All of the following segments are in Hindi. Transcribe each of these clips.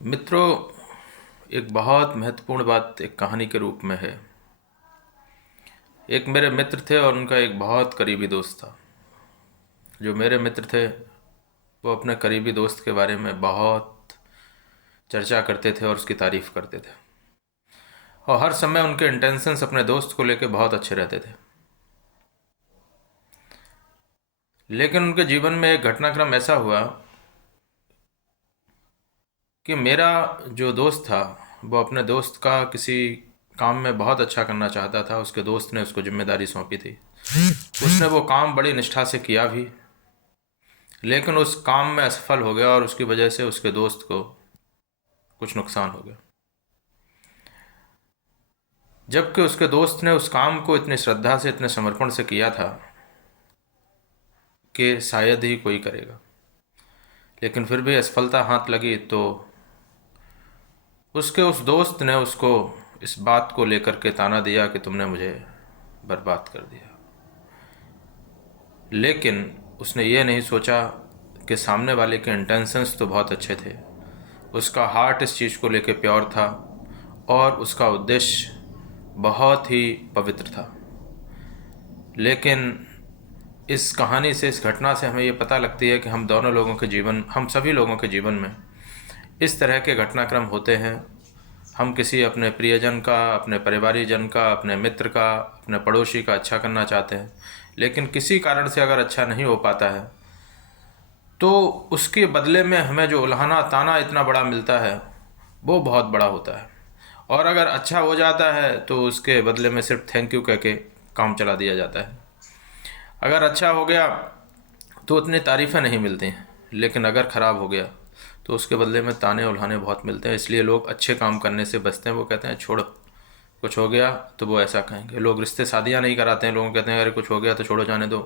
मित्रों, एक बहुत महत्वपूर्ण बात एक कहानी के रूप में है। एक मेरे मित्र थे और उनका एक बहुत करीबी दोस्त था। जो मेरे मित्र थे वो अपने करीबी दोस्त के बारे में बहुत चर्चा करते थे और उसकी तारीफ़ करते थे, और हर समय उनके इंटेंशंस अपने दोस्त को लेके बहुत अच्छे रहते थे। लेकिन उनके जीवन में एक घटनाक्रम ऐसा हुआ कि मेरा जो दोस्त था वो अपने दोस्त का किसी काम में बहुत अच्छा करना चाहता था। उसके दोस्त ने उसको जिम्मेदारी सौंपी थी। उसने वो काम बड़ी निष्ठा से किया भी, लेकिन उस काम में असफल हो गया और उसकी वजह से उसके दोस्त को कुछ नुकसान हो गया। जबकि उसके दोस्त ने उस काम को इतनी श्रद्धा से, इतने समर्पण से किया था कि शायद ही कोई करेगा। लेकिन फिर भी असफलता हाथ लगी तो उसके उस दोस्त ने उसको इस बात को लेकर के ताना दिया कि तुमने मुझे बर्बाद कर दिया। लेकिन उसने ये नहीं सोचा कि सामने वाले के इंटेंशंस तो बहुत अच्छे थे, उसका हार्ट इस चीज़ को लेके प्योर था और उसका उद्देश्य बहुत ही पवित्र था। लेकिन इस कहानी से, इस घटना से हमें ये पता लगती है कि हम दोनों लोगों के जीवन, हम सभी लोगों के जीवन में इस तरह के घटनाक्रम होते हैं। हम किसी अपने प्रियजन का, अपने परिवारीजन का, अपने मित्र का, अपने पड़ोसी का अच्छा करना चाहते हैं, लेकिन किसी कारण से अगर अच्छा नहीं हो पाता है तो उसके बदले में हमें जो उल्हाना ताना इतना बड़ा मिलता है वो बहुत बड़ा होता है। और अगर अच्छा हो जाता है तो उसके बदले में सिर्फ थैंक यू कह के काम चला दिया जाता है। अगर अच्छा हो गया तो उतनी तारीफ़ें नहीं मिलती हैं, लेकिन अगर ख़राब हो गया तो उसके बदले में ताने उल्हाने बहुत मिलते हैं। इसलिए लोग अच्छे काम करने से बचते हैं। वो कहते हैं छोड़ो, कुछ हो गया तो वो ऐसा कहेंगे। लोग रिश्ते शादियाँ नहीं कराते हैं, लोगों कहते हैं अरे कुछ हो गया तो छोड़ो जाने दो।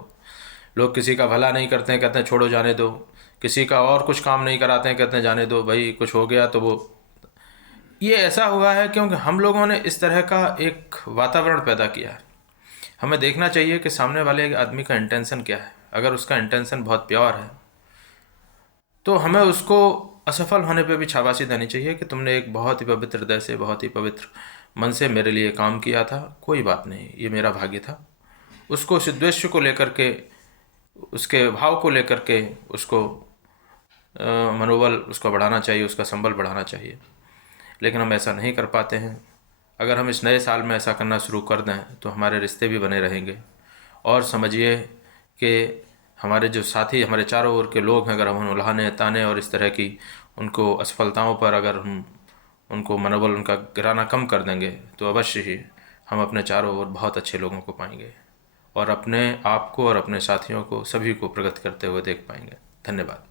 लोग किसी का भला नहीं करते हैं, कहते हैं छोड़ो जाने दो। किसी का और कुछ काम नहीं कराते हैं, कहते हैं जाने दो भाई, कुछ हो गया तो वो। ये ऐसा हुआ है क्योंकि हम लोगों ने इस तरह का एक वातावरण पैदा किया है। हमें देखना चाहिए कि सामने वाले आदमी का इंटेंशन क्या है। अगर उसका इंटेंशन बहुत प्योर है तो हमें उसको असफल होने पे भी शाबाशी देनी चाहिए कि तुमने एक बहुत ही पवित्र हृदय से, बहुत ही पवित्र मन से मेरे लिए काम किया था। कोई बात नहीं, ये मेरा भाग्य था। उसको उस उद्देश्य को लेकर के, उसके भाव को लेकर के उसको मनोबल उसका बढ़ाना चाहिए, उसका संबल बढ़ाना चाहिए। लेकिन हम ऐसा नहीं कर पाते हैं। अगर हम इस नए साल में ऐसा करना शुरू कर दें तो हमारे रिश्ते भी बने रहेंगे। और समझिए कि हमारे जो साथी, हमारे चारों ओर के लोग हैं, अगर हम उल्हाने ताने और इस तरह की उनको असफलताओं पर अगर हम उनको मनोबल उनका गिराना कम कर देंगे तो अवश्य ही हम अपने चारों ओर बहुत अच्छे लोगों को पाएंगे और अपने आप को और अपने साथियों को, सभी को प्रगति करते हुए देख पाएंगे। धन्यवाद।